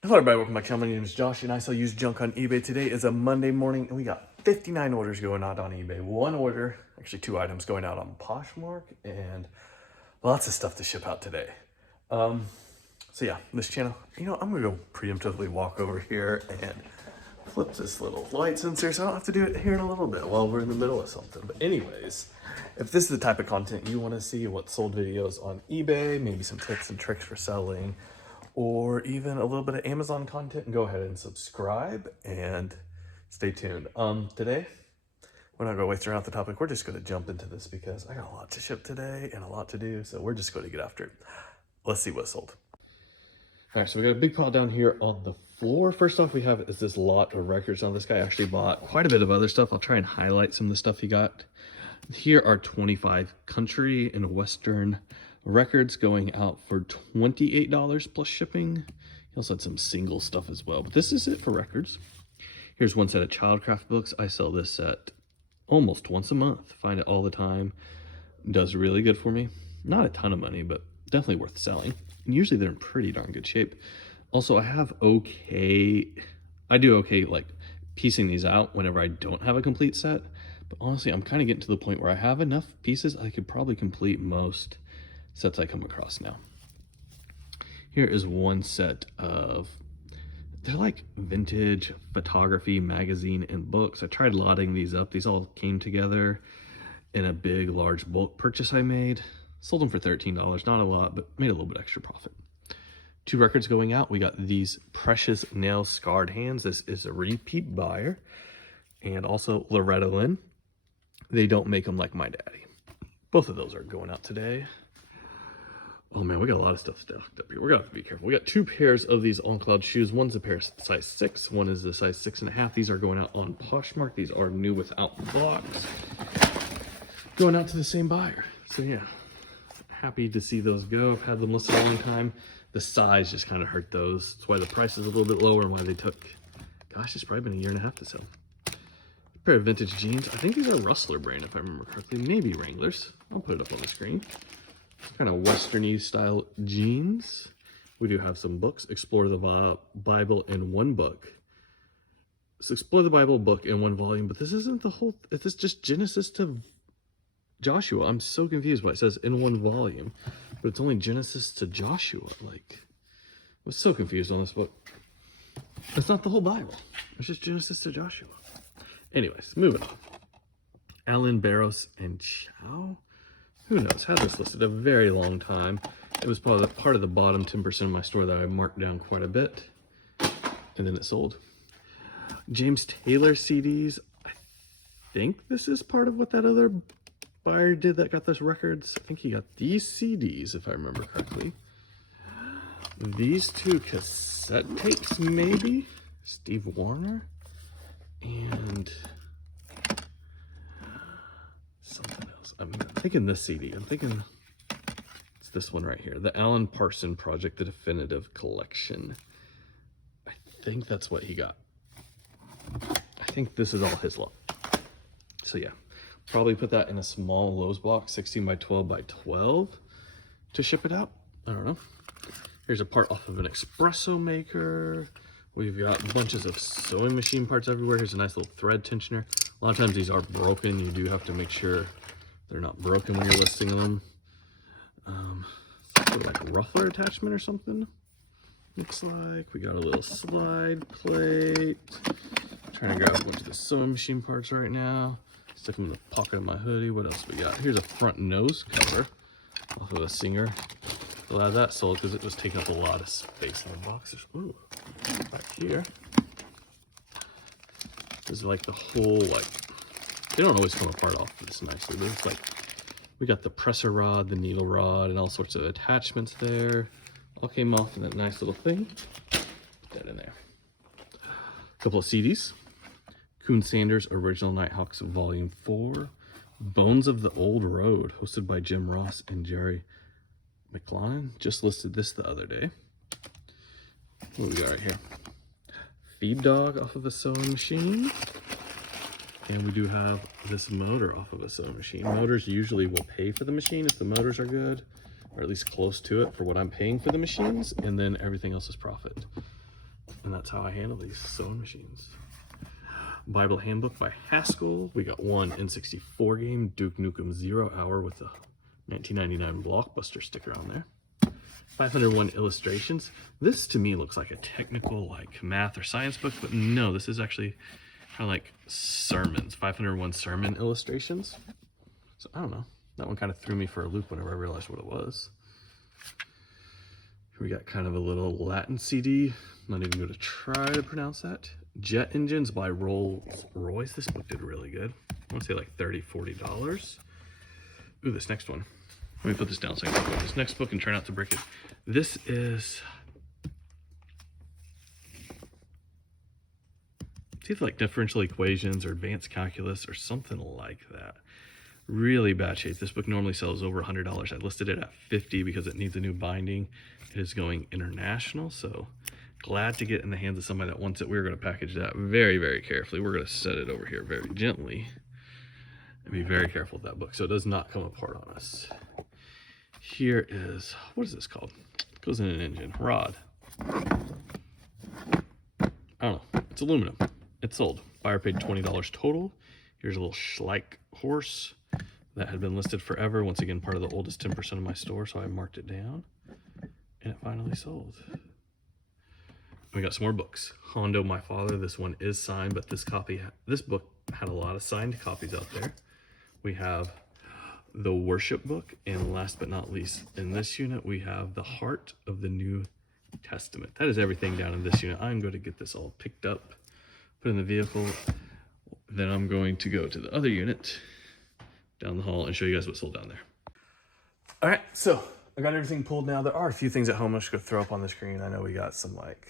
Hello everybody, welcome back to my name is Josh and I sell used junk on eBay. Today is a Monday morning and we got 59 orders going out on eBay. One order, actually 2 items going out on Poshmark, and lots of stuff to ship out today. So yeah, this channel, I'm gonna go preemptively walk over here and flip this little light sensor so I don't have to do it here in a little bit while we're in the middle of something. But anyways, if this is the type of content you want to see, what sold videos on eBay, maybe some tips and tricks for selling, or even a little bit of Amazon content, go ahead and subscribe and stay tuned. Today, we're not gonna waste around the topic. We're just gonna jump into this because I got a lot to ship today and a lot to do. So we're just gonna get after it. Let's see what's sold. All right, so we got a big pile down here on the floor. First off, we have is this lot of records. Now, this guy actually bought quite a bit of other stuff. I'll try and highlight some of the stuff he got. Here are 25 country and Western records going out for $28 plus shipping. He also had some single stuff as well, but this is it for records. Here's one set of Childcraft books. I sell this set almost once a month. Find it all the time. Does really good for me. Not a ton of money, but definitely worth selling. And usually they're in pretty darn good shape. Also, I do okay like piecing these out whenever I don't have a complete set. But honestly, I'm kind of getting to the point where I have enough pieces I could probably complete most sets I come across now. Here is one set of, they're like vintage photography magazine and books. I tried lotting these up. These all came together in a big, large bulk purchase I made. Sold them for $13, not a lot, but made a little bit extra profit. 2 records going out. We got these Precious Nail Scarred Hands. This is a repeat buyer. And also Loretta Lynn. They don't make them like my daddy. Both of those are going out today. Oh man, we got a lot of stuff stacked up here. We're gonna have to be careful. We got 2 pairs of these On Cloud shoes. One's a pair size 6, one is the size 6.5. These are going out on Poshmark. These are new without the box. Going out to the same buyer. So yeah, happy to see those go. I've had them listed a long time. The size just kind of hurt those. That's why the price is a little bit lower and why they took, gosh, it's probably been a year and a half to sell. A pair of vintage jeans. I think these are Rustler brand if I remember correctly. Maybe Wranglers. I'll put it up on the screen. Kind of westerny style jeans. We do have some books. Explore the Bible in one book. So Explore the Bible book in one volume, but this isn't the whole, it's just Genesis to Joshua. I'm so confused why it says in one volume, but it's only Genesis to Joshua. Like, I was so confused on this book. It's not the whole Bible. It's just Genesis to Joshua. Anyways, moving on. Alan Barros and Chow. Who knows? Had this listed a very long time. It was part of the bottom 10% of my store that I marked down quite a bit, and then it sold. James Taylor CDs. I think this is part of what that other buyer did that got those records. I think he got these CDs, if I remember correctly. These 2 cassette tapes, maybe. Steve Warner. And something else. I'm thinking this CD. I'm thinking it's this one right here. The Alan Parsons Project, the Definitive Collection. I think that's what he got. I think this is all his lot. So yeah, probably put that in a small Lowe's box, 16 by 12 by 12 to ship it out. I don't know. Here's a part off of an espresso maker. We've got bunches of sewing machine parts everywhere. Here's a nice little thread tensioner. A lot of times these are broken. You do have to make sure they're not broken when you're listing them. Like a ruffler attachment or something. Looks like we got a little slide plate. Trying to grab a bunch of the sewing machine parts right now. Stick them in the pocket of my hoodie. What else we got? Here's a front nose cover off of a Singer. Glad that sold because it was taking up a lot of space on the boxes. Ooh, back here. This is like the whole, like, they don't always come apart off this nicely. There's like, we got the presser rod, the needle rod, and all sorts of attachments there. All came off in that nice little thing. Put that in there. A couple of CDs. Coon Sanders' Original Nighthawks Volume 4. Bones of the Old Road, hosted by Jim Ross and Jerry McLaren. Just listed this the other day. What do we got right here? Feed Dog off of a sewing machine. And we do have this motor off of a sewing machine. Motors usually will pay for the machine if the motors are good, or at least close to it for what I'm paying for the machines, and then everything else is profit. And that's how I handle these sewing machines. Bible Handbook by Haskell. We got one N64 game, Duke Nukem 0 Hour with a 1999 Blockbuster sticker on there. 501 illustrations. This to me looks like a technical like math or science book, but no, this is actually kind of like sermons. 501 sermon illustrations. So I don't know. That one kind of threw me for a loop whenever I realized what it was. Here we got kind of a little Latin CD. I'm not even going to try to pronounce that. Jet Engines by Rolls-Royce. This book did really good. I want to say like $30, $40. Ooh, this next one. Let me put this down so I can talk about this next book and try not to break it. This is... it's either like differential equations or advanced calculus or something like that. Really bad shape. This book normally sells over $100. I listed it at $50 because it needs a new binding. It is going international, so glad to get in the hands of somebody that wants it. We're going to package that very, very carefully. We're going to set it over here very gently and be very careful with that book so it does not come apart on us. Here is, what is this called? It goes in an engine. Rod. I don't know. It's aluminum. It's sold. Buyer paid $20 total. Here's a little Schleich horse that had been listed forever. Once again, part of the oldest 10% of my store, so I marked it down. And it finally sold. We got some more books. Hondo, My Father. This one is signed, but this book had a lot of signed copies out there. We have the Worship Book, and last but not least, in this unit, we have the Heart of the New Testament. That is everything down in this unit. I'm going to get this all picked up, put in the vehicle. Then I'm going to go to the other unit down the hall and show you guys what's sold down there. All right, so I got everything pulled now. There are a few things at home I'm just going to throw up on the screen. I know we got some like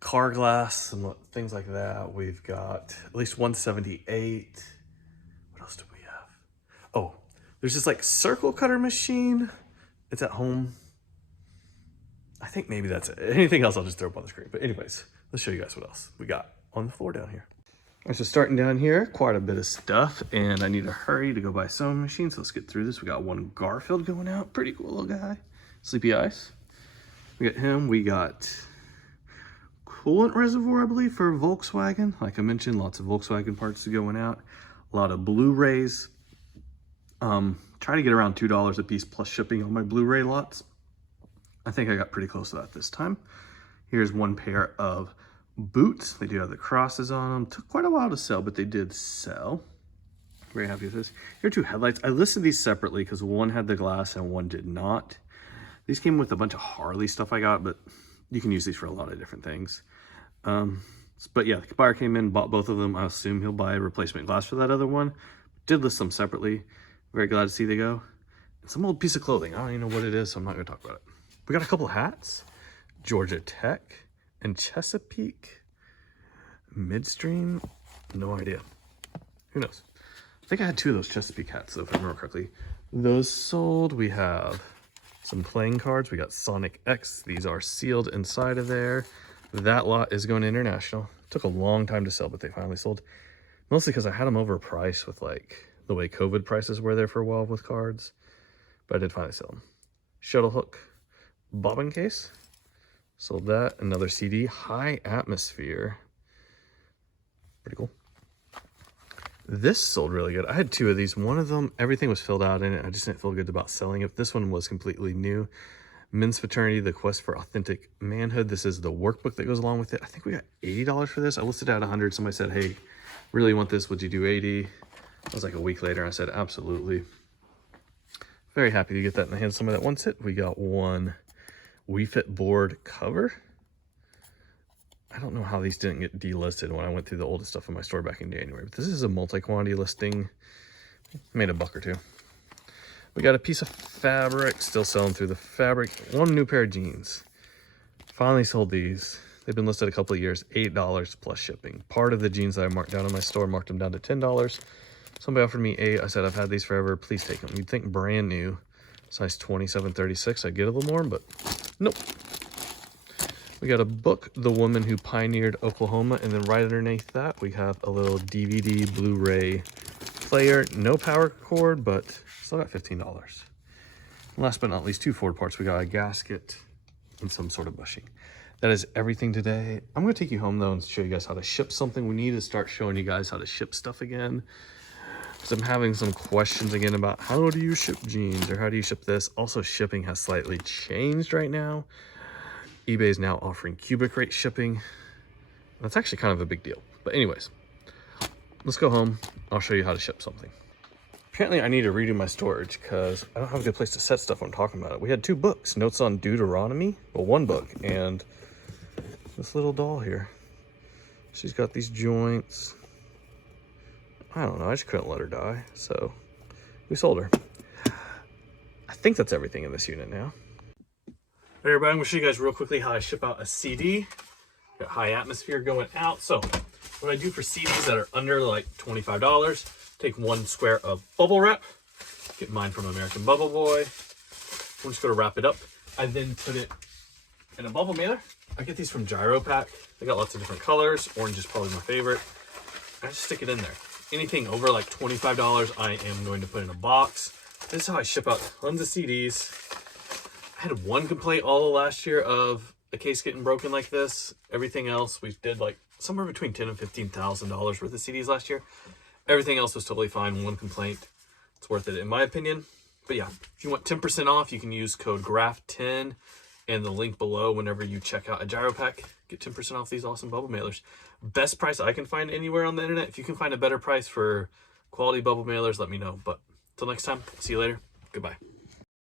car glass, some things like that. We've got at least 178. What else do we have? Oh, there's this like circle cutter machine. It's at home. I think maybe that's it. Anything else I'll just throw up on the screen. But anyways, let's show you guys what else we got on the floor down here. All right, so starting down here, quite a bit of stuff, and I need to hurry to go buy sewing machines. So let's get through this. We got one Garfield going out. Pretty cool little guy. Sleepy Ice. We got him. We got coolant reservoir, I believe, for Volkswagen. Like I mentioned, lots of Volkswagen parts going out. A lot of Blu-rays. Try to get around $2 a piece plus shipping on my Blu-ray lots. I think I got pretty close to that this time. Here's one pair of boots. They do have the crosses on them. Took quite a while to sell, but they did sell. Very happy with this. Here are two headlights. I listed these separately because one had the glass and one did not. These came with a bunch of Harley stuff I got, but you can use these for a lot of different things. But yeah, the buyer came in, bought both of them. I assume he'll buy a replacement glass for that other one. Did list them separately. Very glad to see they go. And some old piece of clothing. I don't even know what it is, so I'm not going to talk about it. We got a couple of hats. Georgia Tech and Chesapeake. Midstream. No idea. Who knows? I think I had two of those Chesapeake hats, though, if I remember correctly. Those sold. We have some playing cards. We got Sonic X. These are sealed inside of there. That lot is going international. Took a long time to sell, but they finally sold. Mostly because I had them overpriced with like the way COVID prices were there for a while with cards. But I did finally sell them. Shuttle hook, bobbin case. Sold that. Another CD, High Atmosphere. Pretty cool. This sold really good. I had two of these. One of them, everything was filled out in it. I just didn't feel good about selling it. This one was completely new. Men's Fraternity, The Quest for Authentic Manhood. This is the workbook that goes along with it. I think we got $80 for this. I listed it at 100. Somebody said, hey, really want this. Would you do 80? That was like a week later. I said, absolutely. Very happy to get that in the hands of somebody that wants it. We got one WeFit board cover. I don't know how these didn't get delisted when I went through the oldest stuff in my store back in January. But this is a multi-quantity listing. Made a buck or two. We got a piece of fabric, still selling through the fabric. One new pair of jeans. Finally sold these. They've been listed a couple of years, $8 plus shipping. Part of the jeans that I marked down in my store, marked them down to $10. Somebody offered me 8. I said, I've had these forever. Please take them. You'd think brand new, size 27-36, I'd get a little more, but nope. We got a book, The Woman Who Pioneered Oklahoma, and then right underneath that, we have a little DVD Blu-ray player. No power cord, but still got $15. Last but not least, two Ford parts. We got a gasket and some sort of bushing. that is everything today. I'm going to take you home, though, and show you guys how to ship something. We need to start showing you guys how to ship stuff again, because I'm having some questions again about how do you ship jeans or how do you ship this. Also, shipping has slightly changed right now. eBay is now offering cubic rate shipping. That's actually kind of a big deal. But anyways, let's go home. I'll show you how to ship something. Apparently I need to redo my storage because I don't have a good place to set stuff when I'm talking about it. We had 2 books, Notes on Deuteronomy. Well, 1 book, and this little doll here. She's got these joints. I don't know, I just couldn't let her die, so we sold her. I think that's everything in this unit now. Hey everybody, I'm gonna show you guys real quickly how I ship out a CD. Got high atmosphere going out. So what I do for CDs that are under like $25, take 1 square of bubble wrap, get mine from American Bubble Boy. I'm just gonna wrap it up. I then put it in a bubble mailer. I get these from Gyro Pack. They got lots of different colors. Orange is probably my favorite. I just stick it in there. Anything over like $25, I am going to put in a box. This is how I ship out tons of CDs. I had 1 complaint all of last year of a case getting broken like this. Everything else, we did like somewhere between $10,000 and $15,000 worth of CDs last year. Everything else was totally fine. 1 complaint. It's worth it in my opinion. But yeah, if you want 10% off, you can use code GRAPH10 and the link below whenever you check out a Gyro Pack. Get 10% off these awesome bubble mailers. Best price I can find anywhere on the internet. If you can find a better price for quality bubble mailers, let me know. But until next time, see you later. Goodbye.